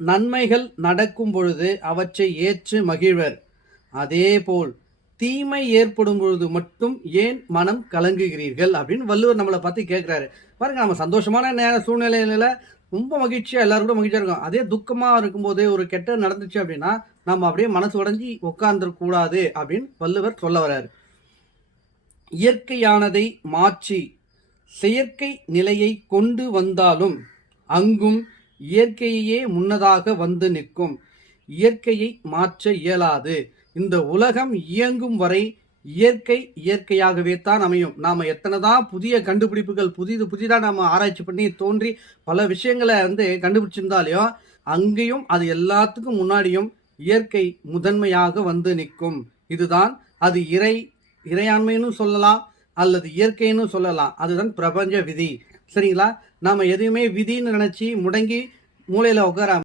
நன்மைகள் நடக்கும் பொழுது அவற்றை ஏற்று மகிழ்வர். அதேபோல் தீமை ஏற்படும் பொழுது மட்டும் ஏன் மனம் கலங்குகிறீர்கள் அப்படின்னு வள்ளுவர் நம்மளை பார்த்து கேட்கிறாரு. பாருங்க, நம்ம சந்தோஷமான சூழ்நிலையில ரொம்ப மகிழ்ச்சியா எல்லாரும் கூட மகிழ்ச்சியா இருக்கும். அதே துக்கமா இருக்கும்போது ஒரு கெட்ட நடந்துச்சு அப்படின்னா நம்ம அப்படியே மனசு உடைஞ்சி உட்கார்ந்துட கூடாது அப்படின்னு வள்ளுவர் சொல்ல வர்றாரு. இயற்கையானதை மாற்றி செயற்கை நிலையை கொண்டு வந்தாலும் அங்கும் இயற்கையே முன்னதாக வந்து நிற்கும். இயற்கையை மாற்ற இயலாது. இந்த உலகம் இயங்கும் வரை இயற்கை இயற்கையாகவே தான் அமையும். நாம எத்தனைதான் புதிய கண்டுபிடிப்புகள் புதிதா நாம ஆராய்ச்சி பண்ணி தோன்றி பல விஷயங்களை கண்டுபிடிச்சிருந்தாலையும் அங்கேயும் அது எல்லாத்துக்கும் முன்னாடியும் இயற்கை முதன்மையாக வந்து நிற்கும். இதுதான் அது இறையாண்மைன்னு சொல்லலாம், அல்லது இயற்கைன்னு சொல்லலாம். அதுதான் பிரபஞ்ச விதி. சரிங்களா? நாம எதையுமே விதின்னு நினைச்சு முடங்கி மூளையில உட்கார